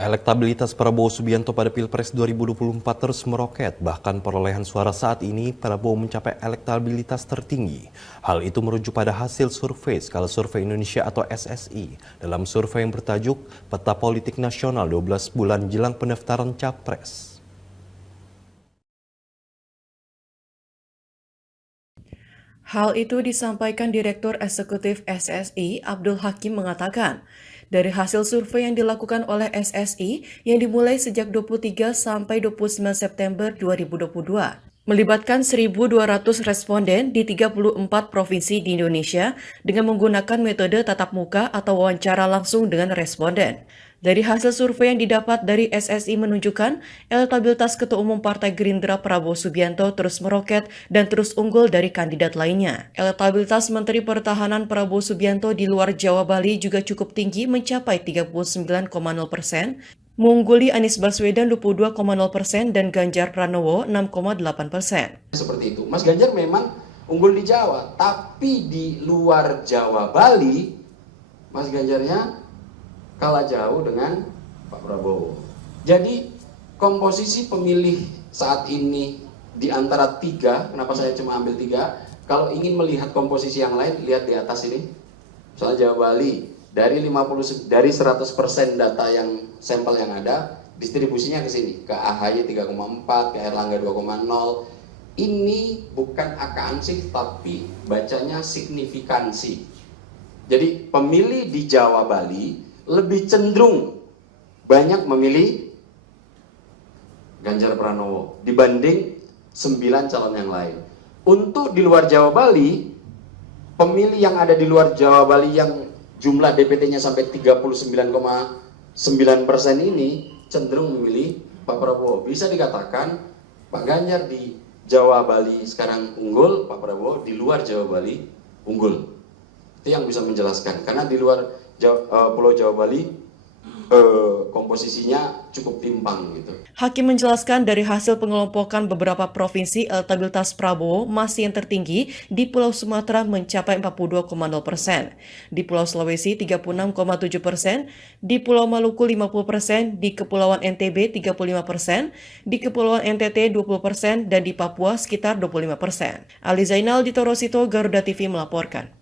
Elektabilitas Prabowo Subianto pada Pilpres 2024 terus meroket, bahkan perolehan suara saat ini Prabowo mencapai elektabilitas tertinggi. Hal itu merujuk pada hasil survei skala survei Indonesia atau SSI dalam survei yang bertajuk Peta Politik Nasional 12 bulan jelang pendaftaran Capres. Hal itu disampaikan Direktur Eksekutif SSI, Abdul Hakim mengatakan, dari hasil survei yang dilakukan oleh SSI yang dimulai sejak 23 sampai 29 September 2022, melibatkan 1.200 responden di 34 provinsi di Indonesia dengan menggunakan metode tatap muka atau wawancara langsung dengan responden. Dari hasil survei yang didapat dari SSI menunjukkan elektabilitas Ketua Umum Partai Gerindra Prabowo Subianto terus meroket dan terus unggul dari kandidat lainnya. Elektabilitas Menteri Pertahanan Prabowo Subianto di luar Jawa Bali juga cukup tinggi mencapai 39,0%, mengungguli Anies Baswedan 22,0% dan Ganjar Pranowo 6,8%. Seperti itu, Mas Ganjar memang unggul di Jawa, tapi di luar Jawa Bali, Mas Ganjarnya kalah jauh dengan Pak Prabowo. Jadi komposisi pemilih saat ini di antara tiga, kenapa saya cuma ambil tiga? Kalau ingin melihat komposisi yang lain, lihat di atas ini. Soal Jawa Bali, dari 100% data yang sampel yang ada, distribusinya ke sini, ke AHY 3,4, ke Erlangga 2,0. Ini bukan angka ansih, tapi bacanya signifikansi. Jadi pemilih di Jawa Bali lebih cenderung banyak memilih Ganjar Pranowo dibanding 9 calon yang lain. Untuk di luar Jawa Bali, pemilih yang ada di luar Jawa Bali yang jumlah DPT-nya sampai 39,9% ini cenderung memilih Pak Prabowo. Bisa dikatakan Pak Ganjar di Jawa Bali sekarang unggul, Pak Prabowo di luar Jawa Bali unggul. Itu yang bisa menjelaskan, karena di luar Pulau Jawa Bali komposisinya cukup timpang gitu. Hakim menjelaskan dari hasil pengelompokan beberapa provinsi, elektabilitas Prabowo masih yang tertinggi di Pulau Sumatera mencapai 42,0%, di Pulau Sulawesi 36,7%, di Pulau Maluku 50%, di Kepulauan NTB 35%, di Kepulauan NTT 20%, dan di Papua sekitar 25%. Ali Zainal di Torosito, Garuda TV melaporkan.